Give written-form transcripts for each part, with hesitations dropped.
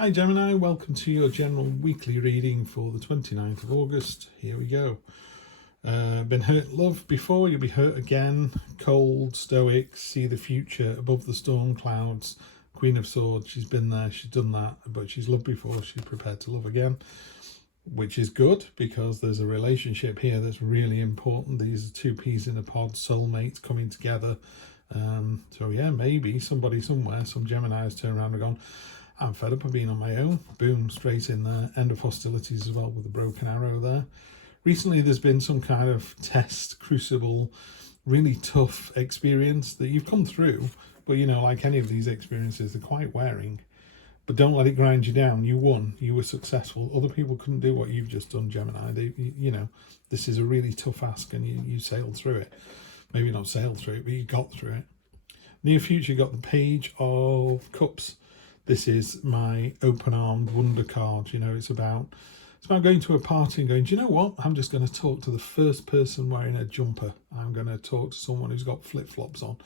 Hi Gemini, welcome to your general weekly reading for the 29th of August. Here we go. Been hurt love before, you'll be hurt again. Cold, stoic, see the future above the storm clouds. Queen of Swords, she's been there, she's done that, but she's loved before, she's prepared to love again. Which is good because there's a relationship here that's really important. These are two peas in a pod, soulmates coming together. So yeah, maybe somebody somewhere, some Geminis turn around and gone, I'm fed up of being on my own. Boom, straight in there. End of hostilities as well with the broken arrow there. Recently there's been some kind of test, crucible, really tough experience that you've come through. But you know, like any of these experiences, they're quite wearing. But don't let it grind you down. You won. You were successful. Other people couldn't do what you've just done, Gemini. You know, this is a really tough ask and you sailed through it. Maybe not sailed through it, but you got through it. Near future, you got the Page of Cups. This is my open-armed wonder card. You know, it's about going to a party and going, do you know what? I'm just going to talk to the first person wearing a jumper. I'm going to talk to someone who's got flip-flops on.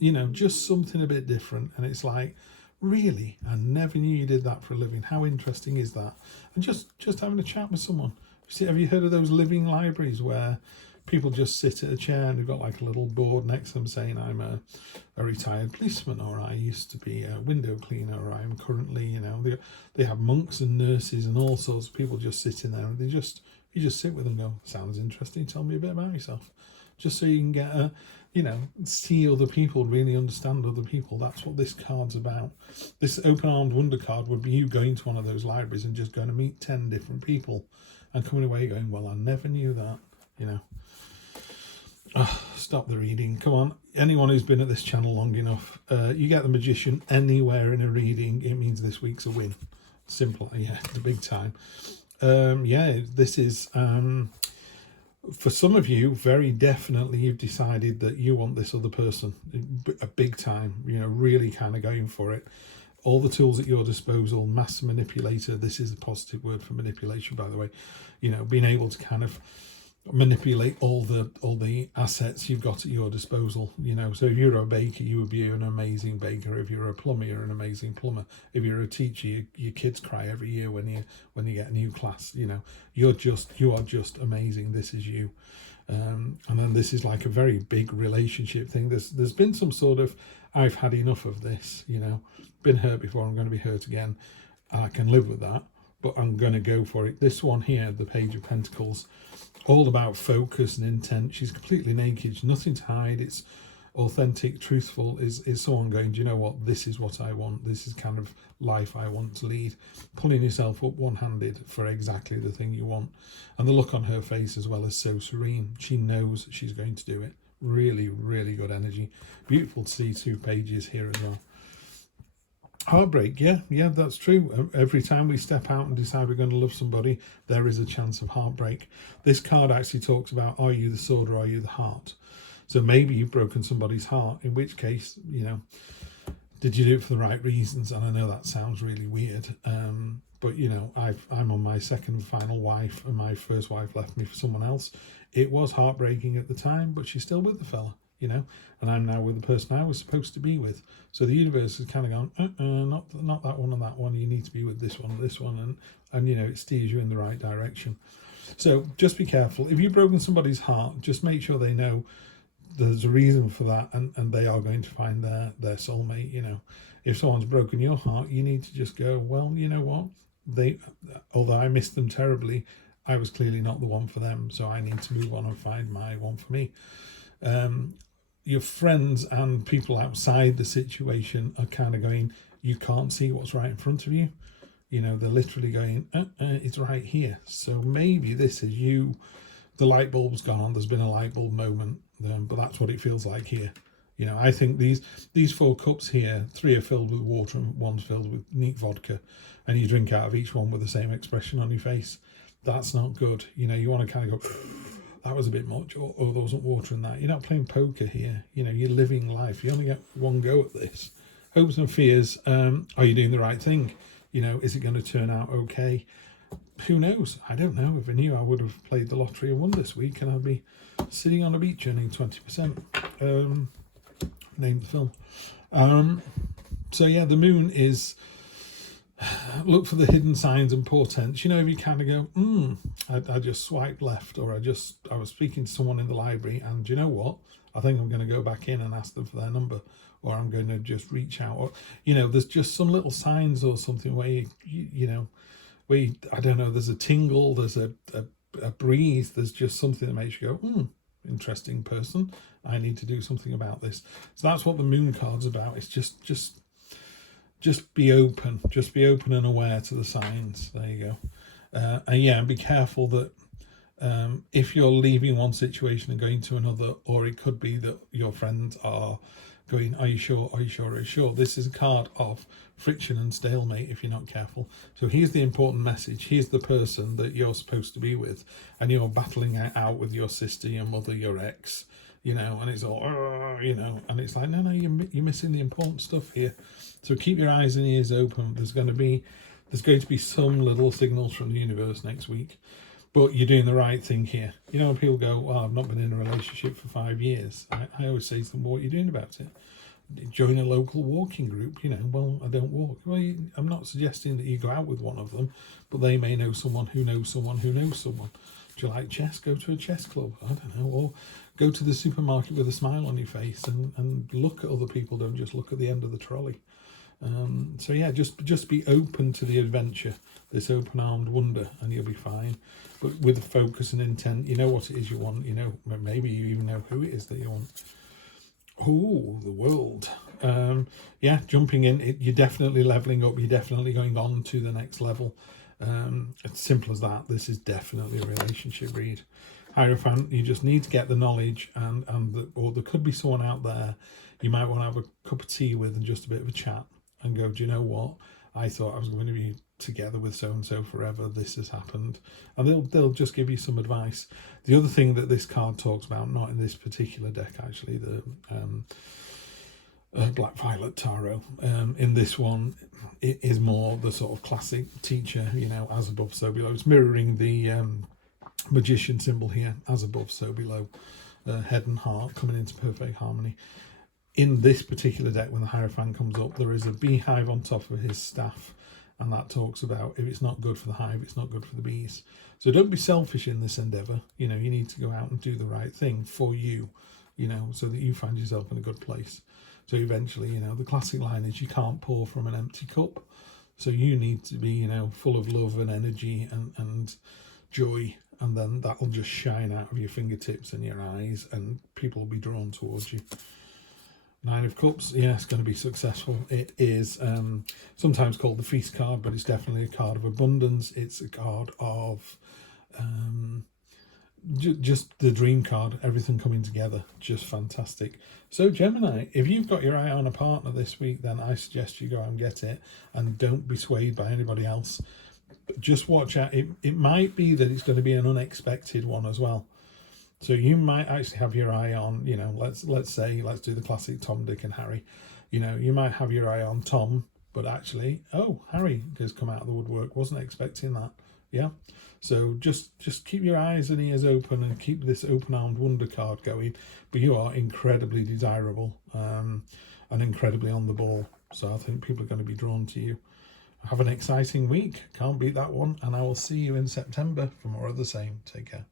You know, just something a bit different. And it's like, really? I never knew you did that for a living. How interesting is that? And just having a chat with someone. Have you heard of those living libraries where people just sit at a chair and they've got like a little board next to them saying, I'm a retired policeman, or I used to be a window cleaner, or I'm currently, you know, they have monks and nurses and all sorts of people just sitting there, and you just sit with them and go, sounds interesting, tell me a bit about yourself. Just so you can get a, you know, see other people, really understand other people. That's what this card's about. This open-armed wonder card would be you going to one of those libraries and just going to meet 10 different people and coming away going, well, I never knew that, you know. Oh, stop the reading. Come on. Anyone who's been at this channel long enough, you get the Magician anywhere in a reading, it means this week's a win. Simple. Yeah, the big time. Yeah, this is... for some of you, very definitely you've decided that you want this other person, a big time, you know, really kind of going for it. All the tools at your disposal, master manipulator. This is a positive word for manipulation, by the way. You know, being able to kind of manipulate all the assets you've got at your disposal. You know, so if you're a baker, you would be an amazing baker. If you're a plumber, you're an amazing plumber. If you're a teacher, your kids cry every year when you get a new class. You know, you are just amazing. This is you. And then this is like a very big relationship thing. There's been some sort of, I've had enough of this, you know, been hurt before, I'm going to be hurt again. I can live with that, but I'm going to go for it. This one here, the Page of Pentacles, all about focus and intent. She's completely naked, nothing to hide. It's authentic, truthful. Is someone going, do you know what, this is what I want, this is kind of life I want to lead, pulling yourself up one-handed for exactly the thing you want. And the look on her face as well is so serene. She knows she's going to do it. Really, really good energy. Beautiful to see two pages here as well. Heartbreak, yeah, that's true. Every time we step out and decide we're going to love somebody, there is a chance of heartbreak. This card actually talks about, are you the sword or are you the heart? So maybe you've broken somebody's heart, in which case, you know, did you do it for the right reasons? And I know that sounds really weird, but you know, I'm on my second and final wife, and my first wife left me for someone else. It was heartbreaking at the time, but she's still with the fella, you know, and I'm now with the person I was supposed to be with. So the universe is kind of going, not that one and that one. You need to be with this one, and you know, it steers you in the right direction. So just be careful. If you've broken somebody's heart, just make sure they know there's a reason for that, and they are going to find their soulmate. You know, if someone's broken your heart, you need to just go, well, you know what, although I missed them terribly, I was clearly not the one for them, so I need to move on and find my one for me. Your friends and people outside the situation are kind of going, you can't see what's right in front of you. You know, they're literally going, it's right here. So maybe this is you, the light bulb's gone on, there's been a light bulb moment, but that's what it feels like here. You know, I think these 4 cups here, 3 are filled with water and 1's filled with neat vodka, and you drink out of each one with the same expression on your face. That's not good. You know, you want to kind of go, that was a bit much, or there wasn't water in that. You're not playing poker here. You know, you're living life. You only get one go at this. Hopes and fears. Are you doing the right thing? You know, is it going to turn out okay? Who knows? I don't know. If I knew, I would have played the lottery and won this week, and I'd be sitting on a beach earning 20%. Name the film. So yeah, the moon is look for the hidden signs and portents. You know, if you kind of go, I just swiped left, or I was speaking to someone in the library, and you know what? I think I'm going to go back in and ask them for their number, or I'm going to just reach out, or, you know, there's just some little signs or something where you know, where you, I don't know, there's a tingle, there's a breeze, there's just something that makes you go, interesting person, I need to do something about this. So that's what the moon card's about. It's just be open, and aware to the signs. There you go. And yeah, be careful that if you're leaving one situation and going to another, or it could be that your friends are going, are you sure, are you sure, are you sure? This is a card of friction and stalemate if you're not careful. So here's the important message. Here's the person that you're supposed to be with, and you're battling it out with your sister, your mother, your ex, you know, and it's all, you know, and it's like, no, you're missing the important stuff here. So keep your eyes and ears open. There's going to be some little signals from the universe next week, but you're doing the right thing here. You know, when people go, well, I've not been in a relationship for 5 years. I always say to them, what are you doing about it? Join a local walking group. You know, well, I don't walk. Well, I'm not suggesting that you go out with one of them, but they may know someone who knows someone who knows someone. Do you like chess? Go to a chess club. I don't know. Or go to the supermarket with a smile on your face and look at other people. Don't just look at the end of the trolley. So yeah, just be open to the adventure, this open-armed wonder, and you'll be fine. But with a focus and intent, you know what it is you want. You know, maybe you even know who it is that you want. Oh, the world. Yeah, jumping in, you're definitely leveling up. You're definitely going on to the next level. It's simple as that. This is definitely a relationship read. Hierophant, you just need to get the knowledge, or there could be someone out there you might want to have a cup of tea with and just a bit of a chat and go, do you know what? I thought I was going to be together with so-and-so forever. This has happened. And they'll just give you some advice. The other thing that this card talks about, not in this particular deck actually, the Black Violet Tarot, in this one, it is more the sort of classic teacher, you know, as above, so below. It's mirroring the magician symbol here, as above, so below. Head and heart coming into perfect harmony. In this particular deck, when the Hierophant comes up, there is a beehive on top of his staff, and that talks about if it's not good for the hive, it's not good for the bees. So don't be selfish in this endeavour. You know, you need to go out and do the right thing for you, you know, so that you find yourself in a good place. So eventually, you know, the classic line is you can't pour from an empty cup. So you need to be, you know, full of love and energy and joy, and then that'll just shine out of your fingertips and your eyes, and people will be drawn towards you. Nine of Cups, yeah, it's going to be successful. It is sometimes called the Feast card, but it's definitely a card of abundance. It's a card of just the dream card, everything coming together, just fantastic. So Gemini, if you've got your eye on a partner this week, then I suggest you go and get it, and don't be swayed by anybody else. But just watch out. It might be that it's going to be an unexpected one as well. So you might actually have your eye on, you know, let's do the classic Tom, Dick and Harry. You know, you might have your eye on Tom, but actually, oh, Harry has come out of the woodwork. Wasn't expecting that. Yeah. So just keep your eyes and ears open and keep this open-armed wonder card going. But you are incredibly desirable and incredibly on the ball. So I think people are going to be drawn to you. Have an exciting week. Can't beat that one. And I will see you in September for more of the same. Take care.